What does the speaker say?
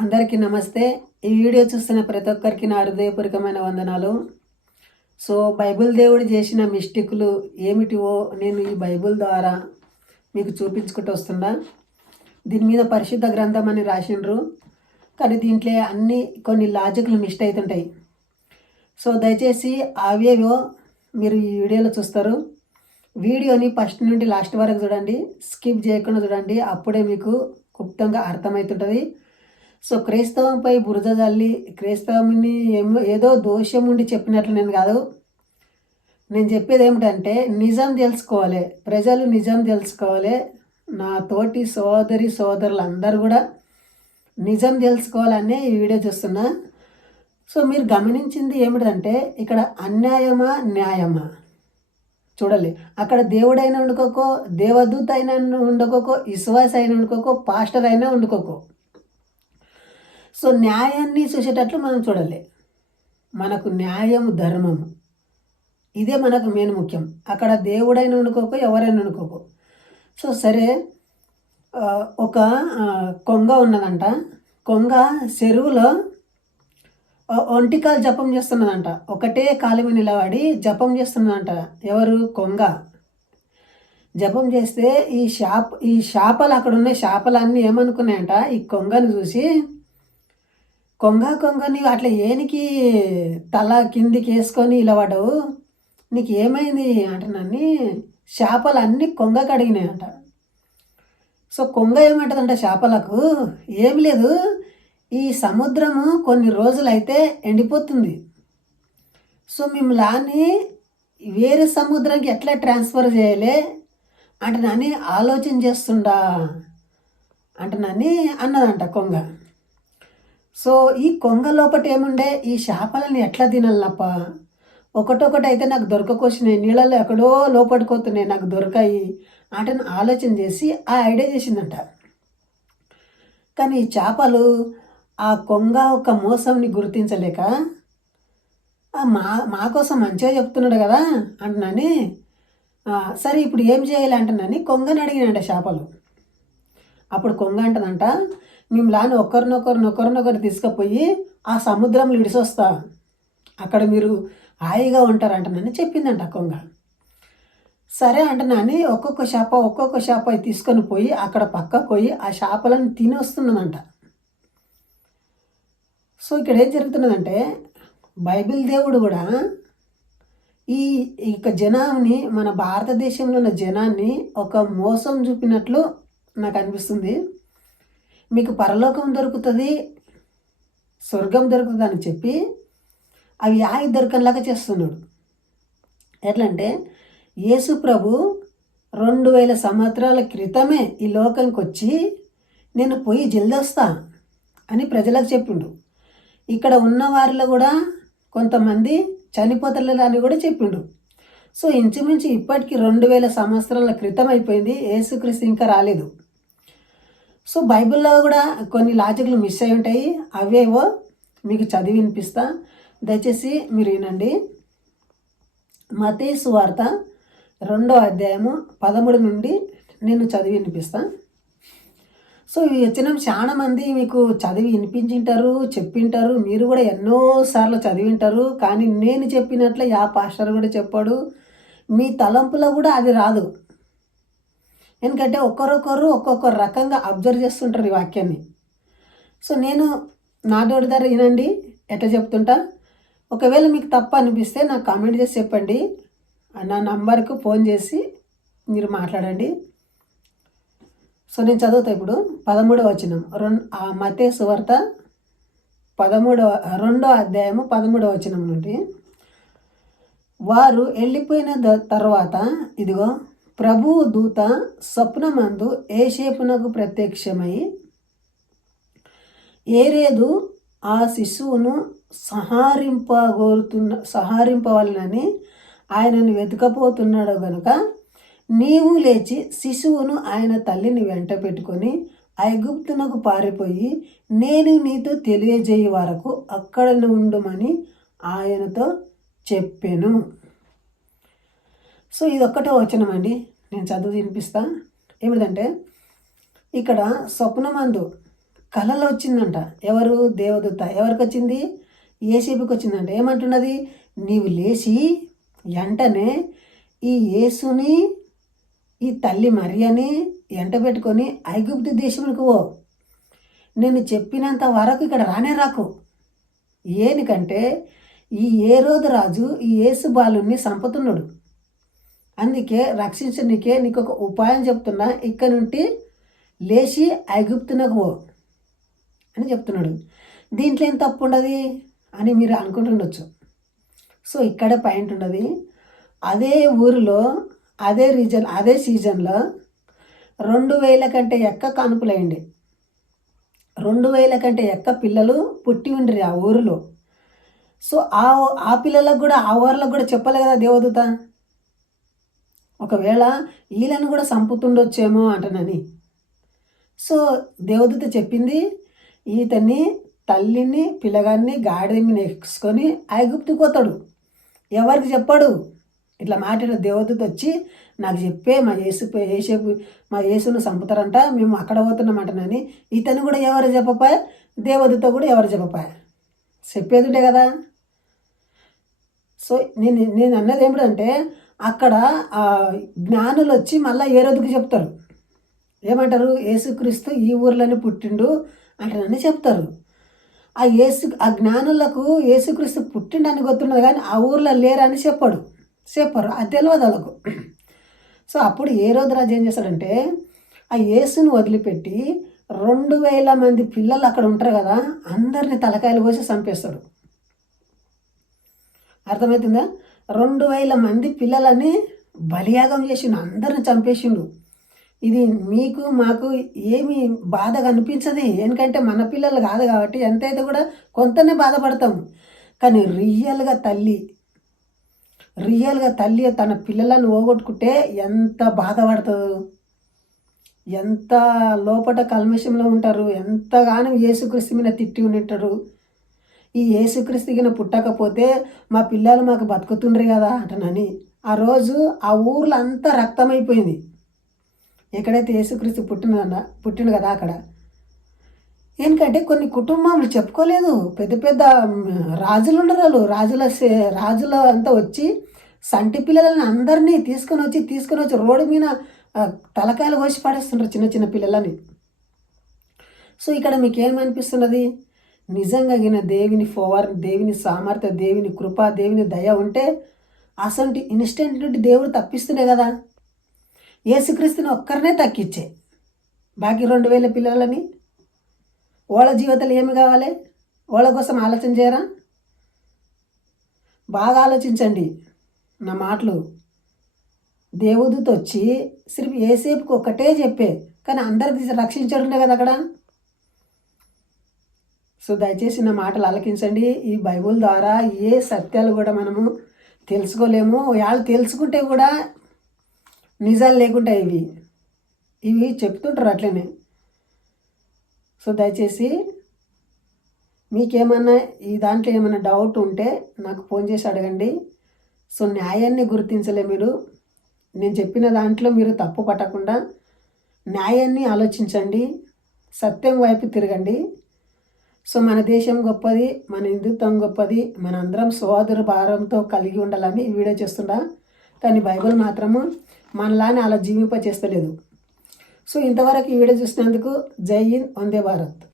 అందరికీ నమస్తే. ఈ వీడియో చూస్తున్న ప్రతి ఒక్కరికి నా హృదయపూర్వకమైన వందనాలు. బైబిల్ దేవుడు చేసిన మిస్టేకులు ఏమిటివో నేను ఈ బైబిల్ ద్వారా మీకు చూపించుకుంటూ వస్తున్నా. దీని మీద పరిశుద్ధ గ్రంథం అని రాసిండ్రు, కానీ దీంట్లో కొన్ని లాజిక్లు మిస్ అవుతుంటాయి. దయచేసి అవేవో మీరు ఈ వీడియోలో చూస్తారు. వీడియోని ఫస్ట్ నుండి లాస్ట్ వరకు చూడండి, స్కిప్ చేయకుండా చూడండి, అప్పుడే మీకు క్లుప్తంగా అర్థమవుతుంటుంది. క్రైస్తవంపై బురద జల్లి క్రైస్తవుని ఏదో దోషం ఉండి చెప్పినట్లు నేను కాదు. నేను చెప్పేది ఏమిటంటే నిజం తెలుసుకోవాలి, ప్రజలు నిజం తెలుసుకోవాలి. నా తోటి సోదరులు అందరూ కూడా నిజం తెలుసుకోవాలనే ఈ వీడియో చూస్తున్నా. మీరు గమనించింది ఏమిటంటే ఇక్కడ అన్యాయమా న్యాయమా చూడాలి. అక్కడ దేవుడైనా వండుకోకో, దేవదూత అయినా వండుకోకో, విశ్వాస అయినా వండుకోకో, పాస్టర్ అయినా వండుకోకో. న్యాయాన్ని చూసేటట్లు మనం చూడాలి. మనకు న్యాయము ధర్మము ఇదే మనకు మెయిన్ ముఖ్యం. అక్కడ దేవుడైనా వండుకోకో, ఎవరైనా వండుకోకో. సరే, ఒక కొంగ ఉన్నదంట. కొంగ చెరువులో ఒంటికాలు జపం చేస్తున్నదంట. ఒకటే కాలు మీద నిలబడి జపం చేస్తున్నదంట. ఎవరు? కొంగ. జపం చేస్తే ఈ చేపలు అక్కడ ఉన్న చేపలన్నీ ఏమనుకున్నాయంట, ఈ కొంగను చూసి, కొంగని అట్లా ఏనికి తల కిందికి వేసుకొని ఇలా పడవు, నీకు ఏమైంది అంటున్నాన్ని చేపలు అన్నీ కొంగకు అడిగినాయంట. కొంగ ఏమంటుందంట చేపలకు, ఏం లేదు, ఈ సముద్రము కొన్ని రోజులైతే ఎండిపోతుంది. మిమ్మల్ని వేరే సముద్రానికి ఎట్లా ట్రాన్స్ఫర్ చేయాలి అంటున్నాని ఆలోచన చేస్తుండా అంటున్నాని అన్నదంట కొంగ. ఈ కొంగ లోపట ఏముండే, ఈ చేపలని ఎట్లా తినాలనప్ప, ఒకటొకటి అయితే నాకు దొరకకొచ్చినాయి, నీళ్ళలో ఎక్కడో లోపడిపోతున్నాయి, నాకు దొరకాయి అంటే ఆలోచన చేసి ఆ ఐడియా చేసిందంట. కానీ ఈ చేపలు ఆ కొంగ ఒక మోసంని గుర్తించలేక, మా కోసం మంచిగా చెప్తున్నాడు కదా అంటున్నాని, సరే ఇప్పుడు ఏం చేయాలి అంటున్నాని కొంగని అడిగినంట చేపలు. అప్పుడు కొంగ అంటదంట, మిమ్మల్ని ఒకరినొకరు తీసుకుపోయి ఆ సముద్రంలో విడిసొస్తా, అక్కడ మీరు హాయిగా ఉంటారంటనని చెప్పిందంట కొంగ. సరే అంటనాని ఒక్కొక్క చేప తీసుకొని పోయి అక్కడ పక్కకు పోయి ఆ చేపలను తిని వస్తున్నదంట. ఇక్కడ ఏం జరుగుతున్నదంటే బైబిల్ దేవుడు కూడా ఈ జనాన్ని, మన భారతదేశంలో ఉన్న జనాన్ని ఒక మోసం చూపినట్లు నాకు అనిపిస్తుంది. మీకు పరలోకం దొరుకుతుంది, స్వర్గం దొరుకుతుంది అని చెప్పి అవి దొరకనిలాగా చేస్తున్నాడు. ఎట్లంటే యేసు ప్రభు 2000 సంవత్సరాల క్రితమే ఈ లోకంకి వచ్చి నేను పోయి జల్దొస్తా అని ప్రజలకు చెప్పిండు. ఇక్కడ ఉన్న వారిలో కూడా కొంతమంది చనిపోతలే అని కూడా చెప్పిండు. ఇంచుమించు ఇప్పటికీ 2000 సంవత్సరాల క్రితం అయిపోయింది, యేసుక్రీస్తు ఇంకా రాలేదు. బైబిల్లో కూడా కొన్ని లాజిక్లు మిస్ అయి ఉంటాయి, అవేవో మీకు చదివి వినిపిస్తా, దయచేసి మీరు వినండి. మత్తయి సువార్త 2వ అధ్యాయము 13 నుండి నేను చదివి వినిపిస్తా. ఇవి వచ్చిన చాలా మంది మీకు చదివి వినిపించింటారు, చెప్పింటారు, మీరు కూడా ఎన్నోసార్లు చదివింటారు. కానీ నేను చెప్పినట్లే యా పాస్టర్ కూడా చెప్పాడు, మీ తలంపులో కూడా అది రాదు. ఎందుకంటే ఒక్కొక్కరు ఒక్కొక్క రకంగా అబ్జర్వ్ చేస్తుంటారు ఈ వాక్యాన్ని. నేను నాటోడి ధర వినండి ఎట్లా చెప్తుంటా. ఒకవేళ మీకు తప్పు అనిపిస్తే నాకు కామెంట్ చేసి చెప్పండి, నా నంబర్కు ఫోన్ చేసి మీరు మాట్లాడండి. నేను చదువుతా ఇప్పుడు 13వ వచనం, మత్తయి సువార్త 2వ అధ్యాయము 13వ వచనం నుండి. వారు వెళ్ళిపోయిన తర్వాత ఇదిగో ప్రభు దూత స్వప్నమందు ఏసేపునకు ప్రత్యక్షమై, ఏరేదు ఆ శిశువును సంహరింపవలనని ఆయనను వెతకపోతున్నాడు గనుక నీవు లేచి శిశువును ఆయన తల్లిని వెంట పెట్టుకొని ఐగుప్తునకు పారిపోయి నేను నీతో తెలియజేయ వరకు అక్కడ ఉండమని ఆయనతో చెప్పాను. ఇది ఒక్కటే వచనం అండి, నేను చదువు వినిపిస్తా. ఏమిటంటే ఇక్కడ స్వప్నమందు కలలో వచ్చిందంట. ఎవరు? దేవదూత. ఎవరికి వచ్చింది? యేసేపుకి వచ్చిందంట. ఏమంటున్నది? నీవు లేచి వెంటనే ఈ యేసుని, ఈ తల్లి మరియని ఎంట పెట్టుకొని ఐగుప్తు దేశమునికి పో. నేను చెప్పినంత వరకు ఇక్కడ రానే రాకు. ఏనికంటే ఈ హేరోదు రాజు ఈ యేసు బాలుని చంపుతున్నాడు. అందుకే రక్షించడానికే నీకు ఒక ఉపాయం చెప్తున్నా. ఇక్కడ నుండి లేచి ఐగుప్తునకు పో అని చెప్తున్నాడు. దీంట్లో ఏం తప్పు ఉండదు అని మీరు అనుకుంటుండొచ్చు. సో ఇక్కడ పాయింట్ ఉన్నది. అదే ఊరిలో, అదే రీజన్, అదే సీజన్లో 2000 కంటే ఎక్క కానుపులయ్యండి. 2000 కంటే ఎక్క పిల్లలు పుట్టి ఉండ్రి ఆ ఊరిలో. సో ఆ పిల్లలకు కూడా, ఆ ఊర్లకు కూడా చెప్పలే కదా దేవదూత. ఒకవేళ వీళ్ళని కూడా చంపుతుండొచ్చేమో అంటనని. సో దేవదూత చెప్పింది, ఈతని తల్లిని పిల్లగాన్ని గాడిద మీద ఎక్కించుకొని ఐగుప్తుకు పోతాడు. ఎవరికి చెప్పాడు? ఇట్లా మాట్లాడిన దేవదూత వచ్చి నాకు చెప్పే మా యేసును చంపుతారంట, మేము అక్కడ పోతున్నామంటనని. ఇతను కూడా ఎవరు చెప్పపాయ, దేవదూత కూడా ఎవరు చెప్పపాయ, చెప్పేది ఉంటే కదా. సో నేను అన్నది ఏమిటంటే, అక్కడ జ్ఞానులు వచ్చి మళ్ళీ హేరోదుకు చెప్తారు. ఏమంటారు? యేసుక్రీస్తు ఈ ఊర్లోనే పుట్టిండు అంటారని చెప్తారు. ఆ జ్ఞానులకు యేసుక్రీస్తు పుట్టిండని గుర్తున్నది, కానీ ఆ ఊర్లో లేరని చెప్పరు. అది తెలియదు వాళ్ళకు. సో అప్పుడు హేరోదు రాజు ఏం చేస్తాడంటే, ఆ యేసుని వదిలిపెట్టి 2000 మంది పిల్లలు అక్కడ ఉంటారు కదా, అందరిని తలకాయలు కోసి చంపేస్తాడు. అర్థమవుతుందా? 2000 మంది పిల్లలని బలియాగం చేసిండు, అందరిని చంపేసిండు. ఇది మీకు మాకు ఏమి బాధగా అనిపించదు, ఎందుకంటే మన పిల్లలు కాదు కాబట్టి ఎంతైతే కూడా కొంతనే బాధపడతాము. కానీ రియల్గా తల్లి తన పిల్లలను పోగొట్టుకుంటే ఎంత బాధపడుతుందో, ఎంత లోపల కల్మషంలో ఉంటారు, ఎంతగానో యేసుక్రీస్తు మీద తిట్టి ఉంటారు. ఈ యేసుక్రీస్తుకిన పుట్టకపోతే మా పిల్లలు మాకు బతుకుతుండ్రు కదా అంటనని. ఆ రోజు ఆ ఊర్లో అంతా రక్తమైపోయింది. ఎక్కడైతే యేసుక్రీస్తు పుట్టిండు కదా అక్కడ. ఎందుకంటే కొన్ని కుటుంబాలు చెప్పుకోలేదు. పెద్ద పెద్ద రాజులు ఉండరు, రాజుల అంతా వచ్చి సంటి పిల్లలని అందరినీ తీసుకొని వచ్చి రోడ్డు మీద తలకాయలు కోసి పడేస్తుంటారు చిన్న చిన్న పిల్లలని. సో ఇక్కడ మీకు ఏమనిపిస్తున్నది? నిజంగా దేవుని సామర్థ్య, దేవుని కృప, దేవుని దయ ఉంటే అసలు ఇన్స్టెంట్ నుండి దేవుడు తప్పిస్తుండే కదా. యేసుక్రీస్తుని ఒక్కరినే తక్కిచ్చే, బాకీ 2000 పిల్లలని వాళ్ళ జీవితాలు ఏమి కావాలి? వాళ్ళ కోసం ఆలోచన చేయరా? బాగా ఆలోచించండి నా మాటలు. దేవదూత వచ్చి సిర్ఫ్ యేసేపుకి ఒక్కటే చెప్పే, కానీ అందరికి రక్షించడుండే కదా అక్కడ. సో దయచేసి నా మాటలు ఆలకించండి. ఈ బైబుల్ ద్వారా ఏ సత్యాలు కూడా మనము తెలుసుకోలేము. వాళ్ళు తెలుసుకుంటే కూడా నిజాలు లేకుండా ఇవి చెప్తుంటారు అట్లనే. సో దయచేసి మీకేమన్నా ఈ దాంట్లో ఏమైనా డౌట్ ఉంటే నాకు ఫోన్ చేసి అడగండి. సో న్యాయాన్ని గుర్తించలే మీరు. నేను చెప్పిన దాంట్లో మీరు తప్పు పట్టకుండా న్యాయాన్ని ఆలోచించండి, సత్యం వైపు తిరగండి. సో మన దేశం గొప్పది, మన హిందుత్వం గొప్పది, మన అందరం సోదర భారంతో కలిగి ఉండాలని ఈ వీడియో చేస్తుండా. కానీ బైబిల్ మాత్రము మనలానే అలా జీవింప చేస్తలేదు. సో ఇంతవరకు ఈ వీడియో చూసినందుకు జై హింద్, వందే భారత్.